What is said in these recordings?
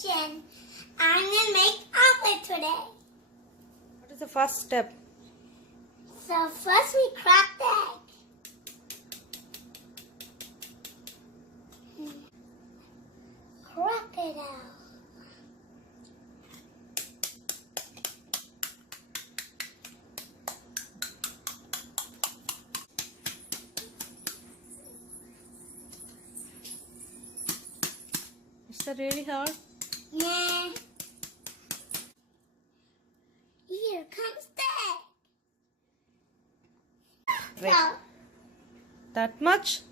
kitchen. I'm gonna make omelet today. What is the first step? So first we crack the egg. Crack it out. Is that really hard? Yeah. Here comes the egg. Wait. So, That much?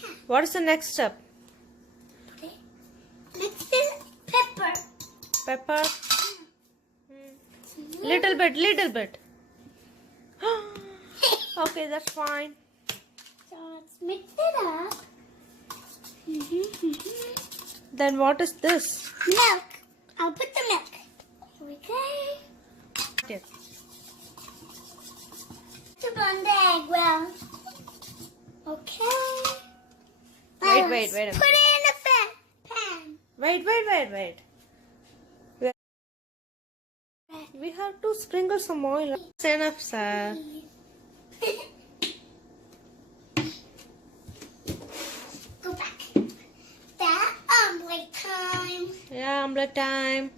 yeah. What is the next step? Okay. Mix this pepper. Pepper? Little bit. Okay, that's fine. So let's mix it up. Then what is this? Milk. I'll put the milk. Here we go. Yes. To blend the egg well. Okay. Wait, Now wait, let's wait a Put it in the pan. Wait. We have to sprinkle some oil. It's enough, sir. Go back. That omelet time. Yeah, omelette time.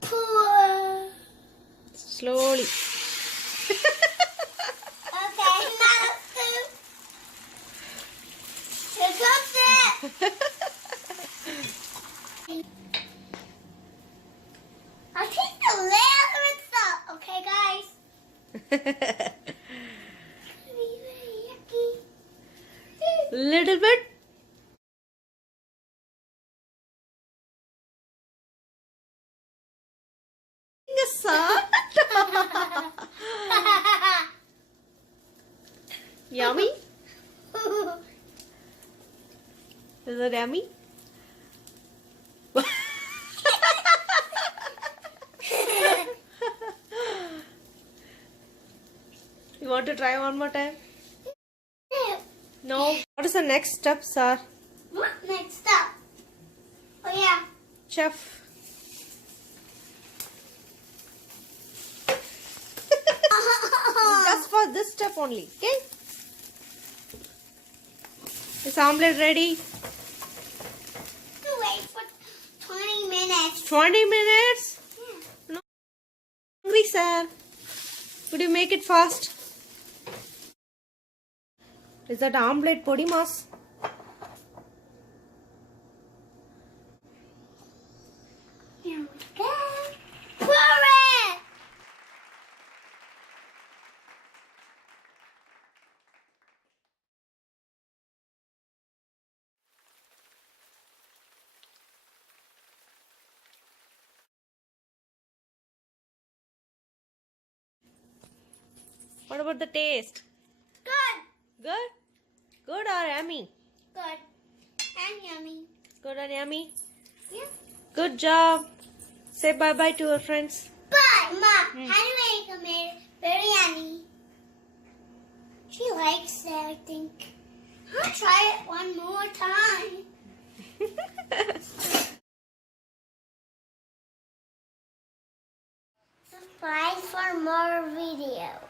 Pour. Slowly. Okay, now scoop. Here comes it. I'll take a little bit salt, okay, guys? Very yucky. Little bit. Salt. Yummy? Is it yummy? You want to try one more time? No. What is the next step, sir? What next up? Oh yeah. Chef. Just for this step only, okay? Is omelette ready? Wait for 20 minutes. 20 minutes? Yeah. No. Hungry, sir. Could you make it fast? Is that omelette podi mas? Here we go. Pour it! What about the taste? Good. Good? Good or yummy? Good. And yummy. Good or yummy? Yeah. Good job. Say bye-bye to our friends. Bye, Mom. How do I make a biryani? She likes it, I think. I'll try it one more time. Subscribe for more videos.